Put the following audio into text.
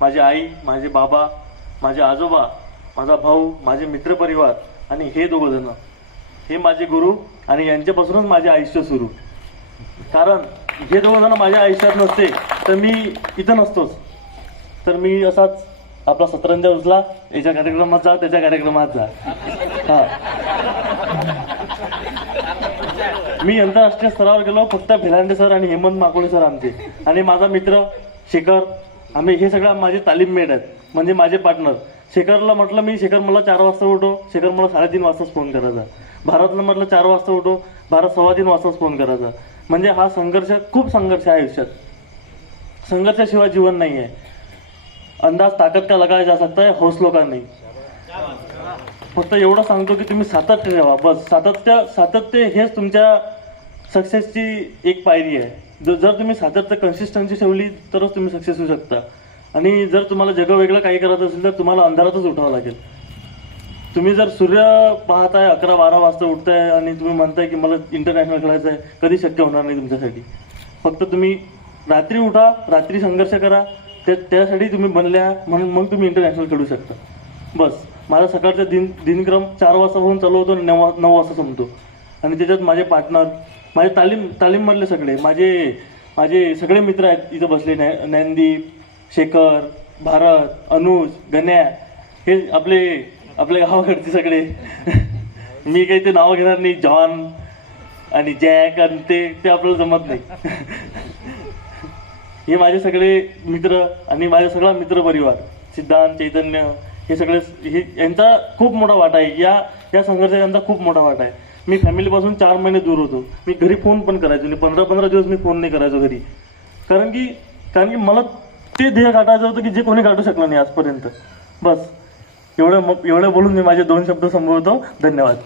माझी आई, माझे बाबा, माझे आजोबा, माझा भाऊ, माझे मित्रपरिवार आणि हे दोघं जण हे माझे गुरु आणि यांच्यापासूनच माझे आयुष्य सुरू. कारण हे दोघं जण माझ्या आयुष्यात नसते तर मी इथं नसतोच. तर मी असाच आपला सतरंजा उचला, याच्या कार्यक्रमात जा, त्याच्या कार्यक्रमात जा. हा, मी आंतरराष्ट्रीय स्तरावर गेलो फक्त भेलांडे सर आणि हेमंत माकोळे सर आमचे आणि माझा मित्र शेखर, आम्ही हे सगळं माझे तालीममेट आहेत, म्हणजे माझे पार्टनर. शेखरला म्हटलं मी, शेखर मला 4 वाजता उठो, शेखर मला 3:30 वाजताच फोन करायचा. भारतला म्हटलं 4 वाजता उठो, भारत 3:15 वाजताच फोन करायचा. म्हणजे हा संघर्ष, खूप संघर्ष आहे आयुष्यात. संघर्षाशिवाय जीवन नाही आहे. अंदाज ताकद का लगाया जा सकता है, हौसलों का नहीं. फक्त एवढं सांगतो की तुम्ही सातत्य ठेवा, बस. सातत्य हेच तुमच्या सक्सेसची एक पायरी आहे. जर तुम्ही सातत्य, कन्सिस्टन्सी ठेवली तरच तुम्ही सक्सेस होऊ शकता. आणि जर तुम्हाला जग वेगळं काही करायचं असेल तर तुम्हाला अंधारातच उठावं लागेल. तुम्ही जर सूर्य पाहताय 11-12 वाजता उठताय आणि तुम्ही म्हणताय की मला इंटरनॅशनल खेळायचं आहे, कधी शक्य होणार नाही तुमच्यासाठी. फक्त तुम्ही रात्री उठा, रात्री संघर्ष करा, त्यासाठी तुम्ही बनल्या म्हणून मग तुम्ही इंटरनॅशनल खेळू शकता. बस. माझा सकाळचा दिनक्रम 4 वाजता होऊन चालू होतो आणि 9 वाजता संपतो. आणि त्याच्यात माझे पार्टनर, माझे तालीममधले सगळे माझे सगळे मित्र आहेत इथं बसले. ज्ञानदीप, शेखर, भारत, अनुज, गण्या, हे आपल्या गावाकडचे सगळे. मी काही ते नावं घेणार नाही. जॉन आणि जॅक आणि ते आपल्याला जमत नाही. हे माझे सगळे मित्र आणि माझा सगळा मित्रपरिवार, सिद्धांत, चैतन्य, हे सगळे, यांचा खूप मोठा वाटा आहे. या संघर्षात यांचा खूप मोठा वाटा आहे. मी फॅमिलीपासून 4 महिने दूर होतो. मी घरी फोन पण करायचो नाही. 15-15 दिवस मी फोन नाही करायचो घरी. कारण की मला ते ध्येय गाठायचं होतं की जे कोणी गाठू शकलं नाही आजपर्यंत. बस एवढं बोलून मी माझे 2 शब्द संपवतो. धन्यवाद.